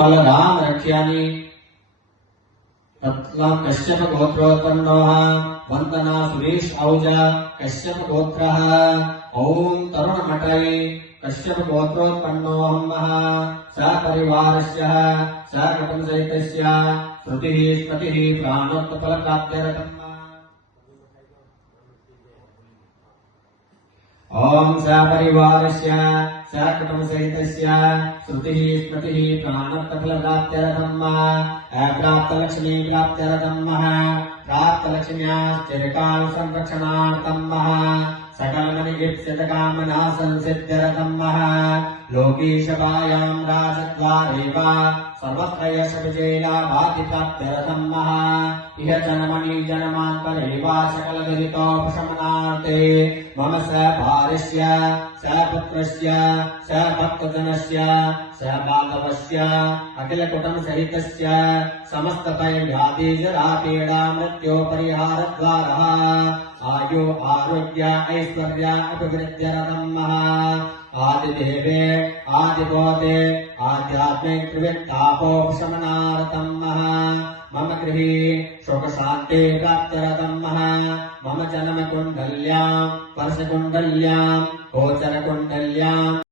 राम रक्ष्यामि कश्यप गोत्रोत्पन्नोः वन्दना सुरेश औजा कश्यप गोत्रः ओम तरुणमठये कश्यप गोत्रोत्पन्नोऽहमः स परिवारस्य स कुटुम्बसहितस्य श्रुतिः स्मृतिः प्राणोत्पलप्राप्त्यर्थम् ओम स परिवारस्य स कुटुम्बसहितस्य श्रुतिः स्मृतिः प्राणोत्पलप्राप्त्यर्थम् अप्राप्तलक्ष्मी प्राप्त्यर्थम् प्राप्तलक्ष्म्याश्चर्यकाल संरक्षणार्थम् सकलमनिगीप्सितकामना संसिद्ध्यर्थम् लोकेशपायां राजद्वारेव सर्वत्रयशविजयलाभाति प्राप्त्यर्थम् इह जन्मनि जन्मान्तरेव सकलगलितोपशमनार्थे मम स भार्यस्य स पुत्रस्य स भक्तजनस्य स बान्धवस्य अखिलकुटुम्बसहितस्य समस्ततैर्व्याधिजरापीडा मृत्योपरिहारद्वारः आयु आरोग्य ऐश्वर्य अभिवृद्ध्यर्थम् आदिदेवे आदिभूते आध्यात्मिक त्रिवित्तापोपशमनार्थम् मम गृहे शोकशान्ते प्राप्त्यर्थम् मम जन्मकुण्डल्यां वर्षकुण्डल्यां गोचरकुण्डल्यां